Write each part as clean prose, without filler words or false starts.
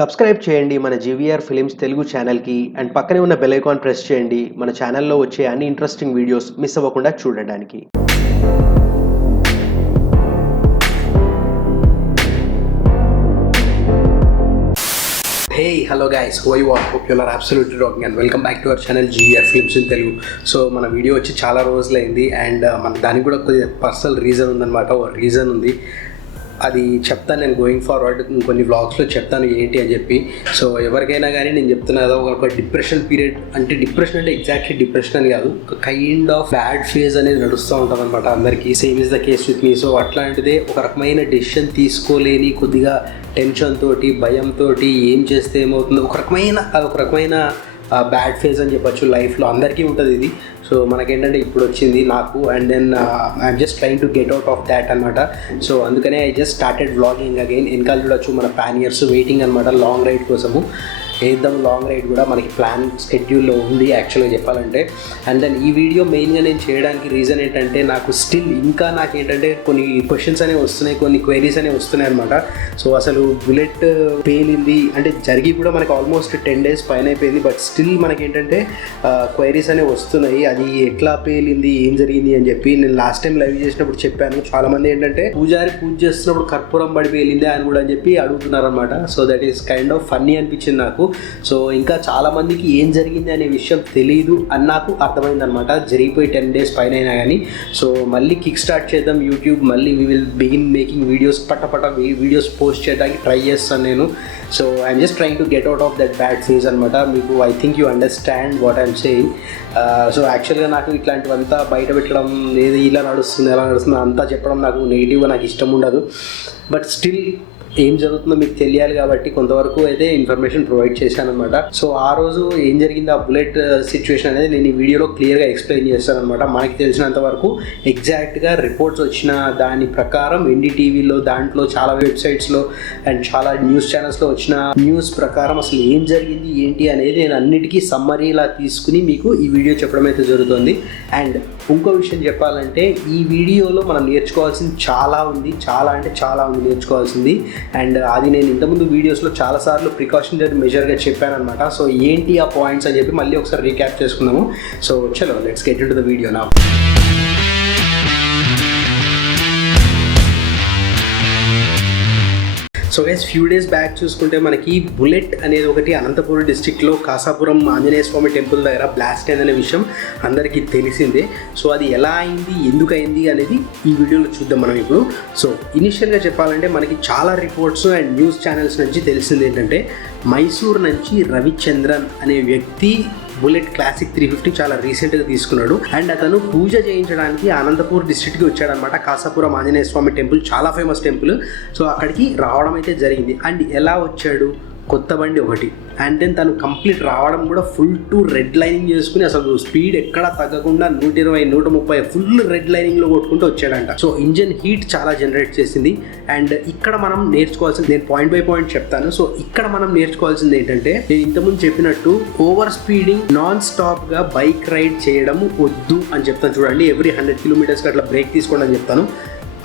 Subscribe చేయండి మన GVR films Telugu ఛానల్‌కి అండ్ పక్కనే ఉన్న బెల్ ఐకాన్ ప్రెస్ చేయండి మన ఛానల్‌లో వచ్చే అన్ని ఇంట్రెస్టింగ్ వీడియోస్ మిస్ అవ్వకుండా చూడడానికి. Hey, hello guys, how are you all? Hope you all are absolutely rocking and welcome back to our channel GVR Films in Telugu. So మన వీడియో వచ్చి చాలా రోజులైంది అండ్ మన దానికి కూడా కొద్దిగా పర్సనల్ రీజన్ ఉందన్నమాట. ఓ రీజన్ ఉంది, అది చెప్తాను నేను గోయింగ్ ఫార్వర్డ్ కొన్ని వ్లాగ్స్లో చెప్తాను ఏంటి అని చెప్పి. సో ఎవరికైనా కానీ నేను చెప్తున్నా కదా, ఒక డిప్రెషన్ పీరియడ్, అంటే డిప్రెషన్ అంటే ఎగ్జాక్ట్లీ డిప్రెషన్ అని కాదు, ఒక కైండ్ ఆఫ్ బ్యాడ్ ఫేజ్ అనేది నడుస్తూ ఉంటుంది అనమాట అందరికీ. Same is the case with me. So అట్లాంటిదే ఒక రకమైన డెసిషన్ తీసుకోలేని, కొద్దిగా టెన్షన్ తోటి, భయంతో ఏం చేస్తే ఏమవుతుందో ఒక రకమైన బ్యాడ్ ఫేజ్ అని చెప్పచ్చు. లైఫ్లో అందరికీ ఉంటుంది ఇది. సో మనకేంటంటే ఇప్పుడు వచ్చింది నాకు, and then I'm just trying to get out of that అనమాట. సో అందుకనే I just started vlogging again. వెనకాల చూడొచ్చు మన ప్యానియర్స్ వెయిటింగ్ అనమాట లాంగ్ రైడ్ కోసము. వేద్దాం లాంగ్ రైడ్ కూడా మనకి ప్లాన్ స్కెడ్యూల్లో ఉంది యాక్చువల్గా చెప్పాలంటే. అండ్ దెన్ ఈ వీడియో మెయిన్గా నేను చేయడానికి రీజన్ ఏంటంటే, నాకు స్టిల్ ఇంకా నాకేంటంటే కొన్ని క్వశ్చన్స్ అనేవి వస్తున్నాయి, కొన్ని క్వైరీస్ అనేవి వస్తున్నాయి అనమాట. సో అసలు బుల్లెట్ పేలింది అంటే జరిగి కూడా మనకి ఆల్మోస్ట్ 10 days పైన అయిపోయింది, బట్ స్టిల్ మనకేంటంటే క్వైరీస్ అనేవి వస్తున్నాయి. అది ఎట్లా పేలింది, ఏం జరిగింది అని చెప్పి. నేను లాస్ట్ టైం లైవ్ చేసినప్పుడు చెప్పాను, చాలామంది ఏంటంటే పూజారి పూజ చేస్తున్నప్పుడు కర్పూరం పడి పేలింది అని కూడా అని చెప్పి అడుగుతున్నారు అనమాట. So that is kind of funny అనిపించింది నాకు. సో ఇంకా చాలామందికి ఏం జరిగింది అనే విషయం తెలియదు అని నాకు అర్థమైందనమాట, జరిగిపోయి 10 days పైన అయినా కానీ. సో మళ్ళీ కిక్ స్టార్ట్ చేద్దాం యూట్యూబ్, మళ్ళీ we will begin making videos, పట్ట వీడియోస్ పోస్ట్ చేయడానికి ట్రై చేస్తాను నేను. So I'm just trying to get out of that bad phase అనమాట. మీకు I think you understand what I'm saying. So యాక్చువల్గా నాకు ఇట్లాంటివంతా బయట పెట్టడం, లేదు ఇలా నడుస్తుంది ఎలా నడుస్తుంది అంతా చెప్పడం నాకు నెగిటివ్గా నాకు ఇష్టం ఉండదు. బట్ స్టిల్ ఏం జరుగుతుందో మీకు తెలియాలి కాబట్టి కొంతవరకు అయితే ఇన్ఫర్మేషన్ ప్రొవైడ్ చేశాను అనమాట. సో ఆ రోజు ఏం జరిగింది, ఆ బుల్లెట్ సిచ్యువేషన్ అనేది నేను ఈ వీడియోలో క్లియర్గా ఎక్స్ప్లెయిన్ చేస్తాను అనమాట. మనకి తెలిసినంత వరకు ఎగ్జాక్ట్గా రిపోర్ట్స్ వచ్చిన దాని ప్రకారం NDTVలో, దాంట్లో చాలా వెబ్సైట్స్లో అండ్ చాలా న్యూస్ ఛానల్స్లో వచ్చిన న్యూస్ ప్రకారం అసలు ఏం జరిగింది ఏంటి అనేది నేను అన్నిటికీ సమ్మరీలా తీసుకుని మీకు ఈ వీడియో చెప్పడం అయితే జరుగుతుంది. అండ్ ఇంకో విషయం చెప్పాలంటే, ఈ వీడియోలో మనం నేర్చుకోవాల్సింది చాలా ఉంది, చాలా అంటే చాలా ఉంది నేర్చుకోవాల్సింది. అండ్ అది నేను ఇంతకుముందు వీడియోస్లో చాలాసార్లు ప్రికాషనరీ మెజర్గా చెప్పాను అనమాట. సో ఏంటి ఆ పాయింట్స్ అని చెప్పి మళ్ళీ ఒకసారి రీక్యాప్ చేసుకుందాము. సో చలో let's get into the video now. So guys, few days back చూసుకుంటే మనకి బుల్లెట్ అనేది ఒకటి అనంతపురం డిస్ట్రిక్ట్లో కాసాపురం ఆంజనేయ స్వామి టెంపుల్ దగ్గర బ్లాస్ట్ అయిందనే విషయం అందరికీ తెలిసిందే. సో అది ఎలా అయింది, ఎందుకు అయింది అనేది ఈ వీడియోలో చూద్దాం మనం ఇప్పుడు. సో ఇనిషియల్గా చెప్పాలంటే మనకి చాలా రిపోర్ట్స్ అండ్ న్యూస్ ఛానల్స్ నుంచి తెలిసింది ఏంటంటే, మైసూర్ నుంచి రవిచంద్రన్ అనే వ్యక్తి బుల్లెట్ క్లాసిక్ 350 చాలా రీసెంట్గా తీసుకున్నాడు. అండ్ అతను పూజ చేయించడానికి అనంతపూర్ డిస్ట్రిక్ట్కి వచ్చాడనమాట. కాసాపురం ఆంజనేయ స్వామి టెంపుల్ చాలా ఫేమస్ టెంపుల్. సో అక్కడికి రావడం అయితే జరిగింది. అండ్ ఎలా వచ్చాడు, కొత్త బండి ఒకటి, అండ్ దెన్ తను కంప్లీట్ రావడం కూడా ఫుల్ టు రెడ్ లైనింగ్ చేసుకుని అసలు స్పీడ్ ఎక్కడ తగ్గకుండా 120, 130 ఫుల్ రెడ్ లైనింగ్లో కొట్టుకుంటూ వచ్చాడంట. సో ఇంజన్ హీట్ చాలా జనరేట్ చేసింది. అండ్ ఇక్కడ మనం నేర్చుకోవాల్సింది, నేను పాయింట్ బై పాయింట్ చెప్తాను. సో ఇక్కడ మనం నేర్చుకోవాల్సింది ఏంటంటే, నేను ఇంతకుముందు చెప్పినట్టు ఓవర్ స్పీడింగ్ నాన్ స్టాప్గా బైక్ రైడ్ చేయడం వద్దు అని చెప్తాను. చూడండి, ఎవ్రీ 100 kilometers అట్లా బ్రేక్ తీసుకోండి అని చెప్తాను.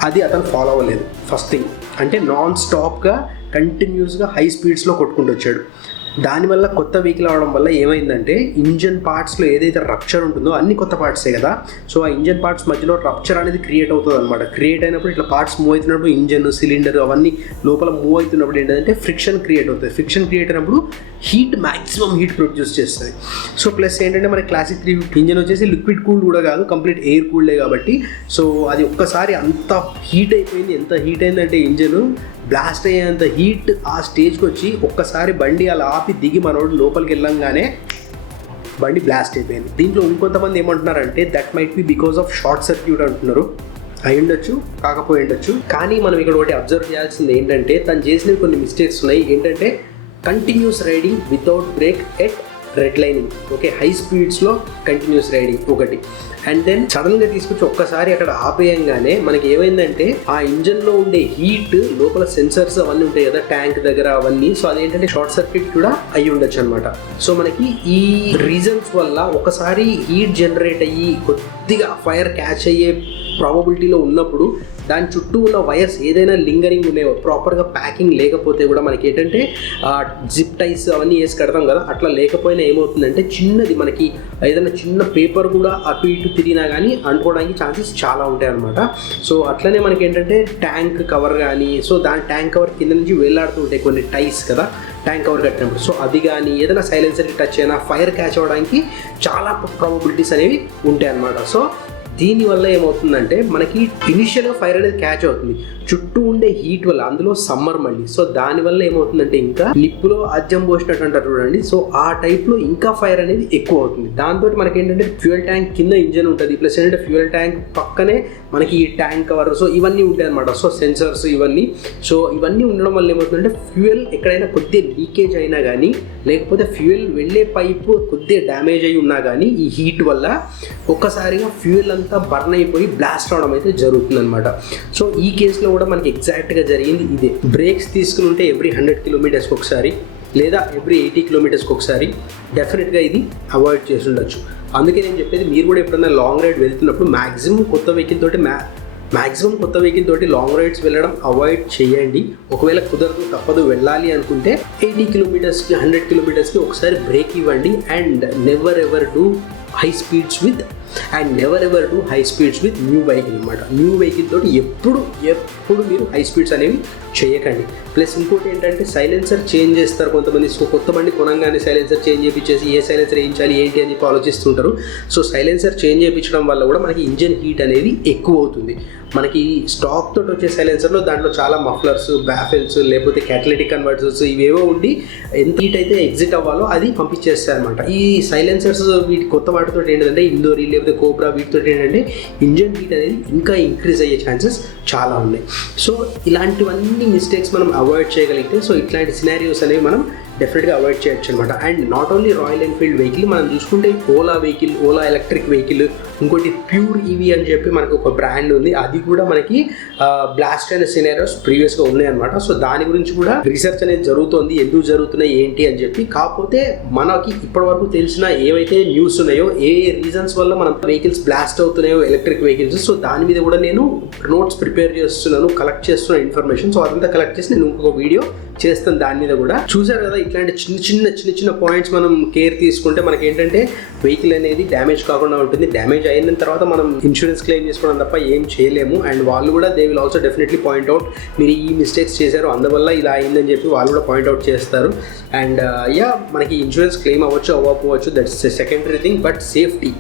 అది అతను ఫాలో అవ్వలేదు. ఫస్ట్ థింగ్ అంటే నాన్ స్టాప్గా కంటిన్యూస్గా హై స్పీడ్స్లో కొట్టుకుంటూ వచ్చాడు. దానివల్ల కొత్త వెహికల్ అవడం వల్ల ఏమైందంటే, ఇంజన్ పార్ట్స్లో ఏదైతే రప్చర్ ఉంటుందో అన్ని కొత్త పార్ట్సే కదా. సో ఆ ఇంజన్ పార్ట్స్ మధ్యలో రప్చర్ అనేది క్రియేట్ అవుతుంది అనమాట. క్రియేట్ అయినప్పుడు ఇట్లా పార్ట్స్ మూవ్ అవుతున్నప్పుడు ఇంజన్, సిలిండర్ అవన్నీ లోపల మూవ్ అవుతున్నప్పుడు ఏంటంటే ఫ్రిక్షన్ క్రియేట్ అవుతుంది. ఫ్రిక్షన్ క్రియేట్ అయినప్పుడు హీట్, మ్యాక్సిమం హీట్ ప్రొడ్యూస్ చేస్తుంది. సో ప్లస్ ఏంటంటే మన క్లాసిక్ 350 ఇంజన్ వచ్చేసి లిక్విడ్ కూల్డ్ కూడా కాదు, కంప్లీట్ ఎయిర్ కూల్డే కాబట్టి. సో అది ఒక్కసారి అంత హీట్ అయిపోయింది. ఎంత హీట్ అయిందంటే ఇంజన్ బ్లాస్ట్ అయ్యేంత హీట్ ఆ స్టేజ్కి వచ్చి ఒక్కసారి బండి అలా ఆపి దిగి మనోడు లోపలికి వెళ్ళంగానే బండి బ్లాస్ట్ అయిపోయింది. దీంట్లో ఇంకొంతమంది ఏమంటున్నారంటే, that might be because of short circuit అంటున్నారు. అయి ఉండొచ్చు, కాకపోయి ఉండొచ్చు. కానీ మనం ఇక్కడ ఒకటి అబ్జర్వ్ చేయాల్సింది ఏంటంటే, తను చేసినవి కొన్ని మిస్టేక్స్ ఉన్నాయి. ఏంటంటే continuous riding without break at red lining, okay, high స్పీడ్స్లో కంటిన్యూస్ రైడింగ్ ఒకటి. అండ్ దెన్ సడన్గా తీసుకొచ్చి ఒక్కసారి అక్కడ ఆపేయంగానే మనకి ఏమైందంటే, ఆ ఇంజన్లో ఉండే హీట్ లోపల సెన్సర్స్ అవన్నీ ఉంటాయి కదా ట్యాంక్ దగ్గర అవన్నీ. సో అదేంటంటే షార్ట్ సర్క్యూట్ కూడా అయ్యి ఉండొచ్చు అనమాట. సో మనకి ఈ రీజన్స్ వల్ల ఒకసారి హీట్ జనరేట్ అయ్యి కొద్దిగా ఫైర్ క్యాచ్ అయ్యే ప్రాబబిలిటీలో ఉన్నప్పుడు దాని చుట్టూ ఉన్న వైర్స్ ఏదైనా లింగరింగ్ ఉన్నాయో, ప్రాపర్గా ప్యాకింగ్ లేకపోతే కూడా మనకి ఏంటంటే జిప్ టైస్ అవన్నీ వేసి కడతాం కదా, అట్లా లేకపోయినా ఏమవుతుందంటే చిన్నది మనకి ఏదైనా చిన్న పేపర్ కూడా అటు ఇటు తిరిగినా కానీ అంటుకోవడానికి ఛాన్సెస్ చాలా ఉంటాయి అనమాట. సో అట్లనే మనకి ఏంటంటే ట్యాంక్ కవర్ కానీ, సో దాని ట్యాంక్ కవర్ కింద నుంచి వేలాడుతూ ఉంటాయి కొన్ని టైస్ కదా ట్యాంక్ కవర్ కట్టినప్పుడు, సో అది కానీ ఏదైనా సైలెన్సర్కి టచ్ అయినా ఫైర్ క్యాచ్ అవ్వడానికి చాలా ప్రాబబిలిటీస్ అనేవి ఉంటాయి అన్నమాట. సో దీనివల్ల ఏమవుతుందంటే మనకి ఇనిషియల్గా ఫైర్ అనేది క్యాచ్ అవుతుంది, చుట్టూ ఉండే హీట్ వల్ల, అందులో సమ్మర్ మళ్ళీ, సో దానివల్ల ఏమవుతుందంటే ఇంకా నిప్పులో అజ్జం పోసినట్టు అంటారు చూడండి, సో ఆ టైప్లో ఇంకా ఫైర్ అనేది ఎక్కువ అవుతుంది. దాంతో మనకి ఏంటంటే ఫ్యూయల్ ట్యాంక్ కింద ఇంజన్ ఉంటుంది, ప్లస్ ఏంటంటే ఫ్యూయల్ ట్యాంక్ పక్కనే మనకి ఈ ట్యాంక్ కవర్, సో ఇవన్నీ ఉంటాయి అనమాట. సో సెన్సర్స్ ఇవన్నీ, సో ఇవన్నీ ఉండడం వల్ల ఏమవుతుందంటే ఫ్యూయల్ ఎక్కడైనా కొద్దిగా లీకేజ్ అయినా కానీ, లేకపోతే ఫ్యూయల్ వెళ్ళే పైపు కొద్దిగా డ్యామేజ్ అయి ఉన్నా కానీ ఈ హీట్ వల్ల ఒక్కసారిగా ఫ్యూయల్ అంతా బర్న్ అయిపోయి బ్లాస్ట్ అవడం అయితే జరుగుతుంది అనమాట. సో ఈ కేసులో కూడా మనకి ఎగ్జాక్ట్గా జరిగింది ఇదే. బ్రేక్స్ తీసుకుని ఉంటే ఎవ్రీ 100 కిలోమీటర్స్కి ఒకసారి లేదా ఎవ్రీ 80 కిలోమీటర్స్కి ఒకసారి డెఫినెట్గా ఇది అవాయిడ్ చేసి ఉండొచ్చు. అందుకే నేను చెప్పేది, మీరు కూడా ఎప్పుడైనా లాంగ్ రైడ్ వెళ్తున్నప్పుడు మ్యాక్సిమం కొత్త వెహికల్ తోటి లాంగ్ రైడ్స్ వెళ్ళడం అవాయిడ్ చేయండి. ఒకవేళ కుదరదు తప్పదు వెళ్ళాలి అనుకుంటే 80 కిలోమీటర్స్కి 100 కిలోమీటర్స్కి ఒకసారి బ్రేక్ ఇవ్వండి. And never ever do high speeds with new vehicle అనమాట. న్యూ వెహికల్ తోటి ఎప్పుడు మీరు హై స్పీడ్స్ అనేవి చేయకండి. ప్లస్ ఇంకోటి ఏంటంటే సైలెన్సర్ చేంజ్ చేస్తారు కొంతమంది. సో కొత్త బండి కొనంగానే సైలెన్సర్ చేంజ్ చేయించేసి ఏ సైలెన్సర్ వేయించాలి ఏంటి అని చెప్పి ఆలోచిస్తుంటారు. సో సైలెన్సర్ చేంజ్ చేయించడం వల్ల కూడా మనకి ఇంజన్ హీట్ అనేది ఎక్కువ అవుతుంది. మనకి స్టాక్ తోటి వచ్చే సైలెన్సర్లో దాంట్లో చాలా మఫ్లర్స్, బ్యాఫెల్స్, లేకపోతే క్యాటలిటిక్ కన్వర్టర్స్ ఇవేవో ఉండి ఎంత హీట్ అయితే ఎగ్జిట్ అవ్వాలో అది పంపించేస్తాయి అనమాట. ఈ సైలెన్సర్స్ వీటి కొత్త వాటితో ఏంటంటే ఇండోరీ లేకపోతే కోబ్రా వీటితో ఏంటంటే ఇంజన్ హీట్ అనేది ఇంకా ఇంక్రీజ్ అయ్యే ఛాన్సెస్ చాలా ఉన్నాయి. సో ఇలాంటివన్నీ మిస్టేక్స్ మనం అవాయిడ్ చేయగలిగితే, సో ఇట్లాంటి సినారియోస్ అనేవి మనం డెఫినెట్గా అవాయిడ్ చేయొచ్చు అనమాట. And not only royal Enfield vehicle, మనం చూసుకుంటే ఓలా ఎలక్ట్రిక్ వెహికల్, ఇంకోటి ప్యూర్ ఈవీ అని చెప్పి మనకు ఒక బ్రాండ్ ఉంది, అది కూడా మనకి బ్లాస్ట్ అయిన సినారియోస్ ప్రీవియస్గా ఉన్నాయన్నమాట. సో దాని గురించి కూడా రీసెర్చ్ అనేది జరుగుతుంది, ఎందుకు జరుగుతున్నాయి ఏంటి అని చెప్పి. కాకపోతే మనకి ఇప్పటివరకు తెలిసిన ఏవైతే న్యూస్ ఉన్నాయో, ఏ రీజన్స్ వల్ల మనం వెహికల్స్ బ్లాస్ట్ అవుతున్నాయో ఎలక్ట్రిక్ వెహికల్స్, సో దాని మీద కూడా నేను నోట్స్ ప్రిపేర్ చేస్తున్నాను, కలెక్ట్ చేస్తున్న ఇన్ఫర్మేషన్. సో అదంతా కలెక్ట్ చేసి నేను ఇంకొక వీడియో చేస్తాను దాని మీద కూడా. చూసారు కదా, ఇట్లాంటి చిన్న పాయింట్స్ మనం కేర్ తీసుకుంటే మనకి ఏంటంటే వెహికల్ అనేది డ్యామేజ్ కాకుండా ఉంటుంది. డ్యామేజ్ అయిన తర్వాత మనం ఇన్సూరెన్స్ క్లెయిమ్ చేసుకోవడం తప్ప ఏం చేయలేము. అండ్ వాళ్ళు కూడా they will also definitely point out, మీరు ఈ మిస్టేక్స్ చేశారు అందువల్ల ఇలా అయిందని చెప్పి వాళ్ళు కూడా పాయింట్అవుట్ చేస్తారు. అండ్ మనకి ఇన్సూరెన్స్ క్లెయిమ్ అవ్వచ్చు అవ్వకపోవచ్చు, that's secondary thing. But safety,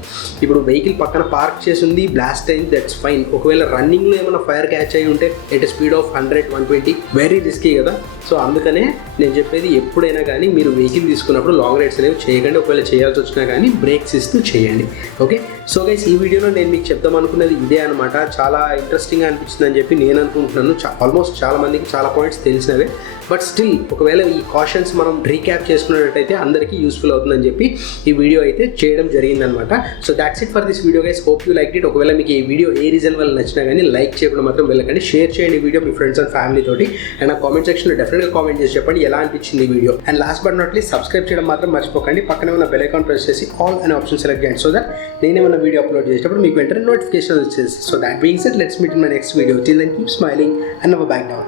ఇప్పుడు వెహికల్ పక్కన పార్క్ చేసి ఉంది, బ్లాస్ట్ అయింది, దట్స్ ఫైన్. ఒకవేళ రన్నింగ్లో ఏమైనా ఫైర్ క్యాచ్ అయ్యి ఉంటే at speed of 100-120 very risky కదా. సో అందుకనే నేను చెప్పేది, ఎప్పుడైనా కానీ మీరు వెహికల్ తీసుకున్నప్పుడు లాంగ్ రైడ్స్ అనేవి చేయకండి. ఒకవేళ చేయాల్సి వచ్చినా కానీ బ్రేక్స్ ఇస్తూ చేయండి. ఓకే, సో గైస్ ఈ వీడియోలో నేను మీకు చెప్దాం అనుకున్నది ఇదే అనమాట. చాలా ఇంట్రెస్టింగ్గా అనిపించింది అని చెప్పి నేను అనుకుంటున్నాను. ఆల్మోస్ట్ చాలా మందికి చాలా పాయింట్స్ తెలిసినవే, బట్ స్టిల్ ఒకవేళ ఈ కాషన్స్ మనం రీక్యాప్ చేసుకున్నట్టయితే అందరికీ యూస్ఫుల్ అవుతుందని చెప్పి ఈ వీడియో అయితే చేయడం జరిగిందనమాట. So that's it for this video guys, hope you like it. ఒకవేళ మీకు ఈ వీడియో ఏ రీజన్ వల్ల నచ్చినా కానీ లైక్ చేయడం మాత్రం వెళ్ళకండి, షేర్ చేయండి video me friends and family తోటి. అండ్ నా కామెంట్ సెక్షన్లో డెఫినెట్గా కామెంట్ చేసి చెప్పండి ఎలా అనిపించింది ఈ video. And last but not least subscribe చేయడం మాత్రం మర్చిపోకండి. పక్కనే ఉన్న బెల్ ఐకాన్ ప్రెస్ చేసి ఆల్ అనే ఆప్షన్ సెలెక్ట్ చేయండి, సో దట్ నేనేమన్నా వీడియో అప్లోడ్ చేసేటప్పుడు మీకు వెంటనే నోటిఫికేషన్ వచ్చేసి. So that being said, let's meet in my next video. Till then, keep smiling and never back down.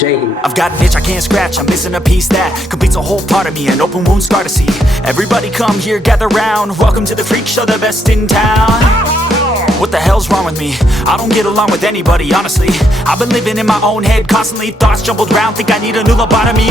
Jai Hind. I've got an itch I can't scratch, I'm missing a piece that completes a whole part of me. An open wound scar to see. Everybody come here, gather round. Welcome to the freak show, the best in town. What the hell's wrong with me? I don't get along with anybody, honestly. I've been living in my own head constantly. Thoughts jumbled round, think I need a new lobotomy.